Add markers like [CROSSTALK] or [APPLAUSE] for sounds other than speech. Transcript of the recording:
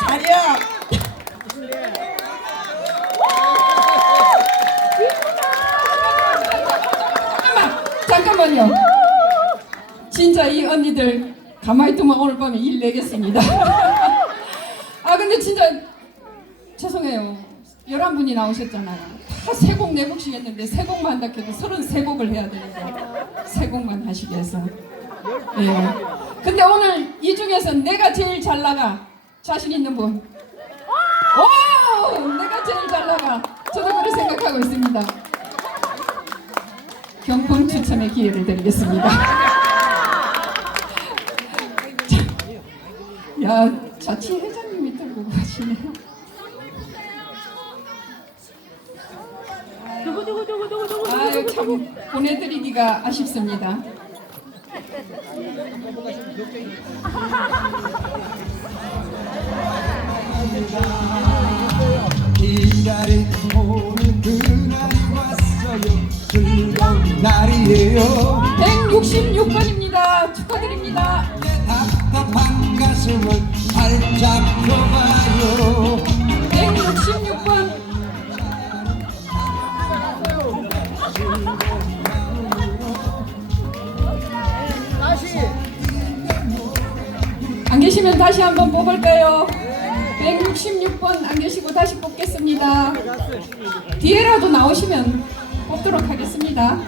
자리야. 잠깐만, 잠깐만요. 진짜 이 언니들 가만히 두면 오늘 밤에 일 내겠습니다. 아 근데 진짜 죄송해요. 11분이 나오셨잖아요. 다 세 곡 네 곡씩 했는데 세 곡만 한다 해도 33곡을 해야 되는데 세 곡만 하시게 해서 예. 근데 오늘 이 중에서 내가 제일 잘 나가 자신 있는 분. 오! 내가 제일 잘 나가. 저도 그렇게 생각하고 있습니다. 경품 추첨의 기회를 드리겠습니다. [LAUGHS] 야 자치 회장님이 들고 가시네요? 아유 참 보내드리기가 아쉽습니 [LAUGHS] 다. 기다린 오늘 그날이 왔어요 즐거운 날이에요 166번입니다. 축하드립니다. 내 답답한 가슴을 활짝 펴봐요 166번. 안 계시면 다시 한번 뽑을까요? 166번 안 계시고 다시 뽑겠습니다. 뒤에라도 나오시면 뽑도록 하겠습니다.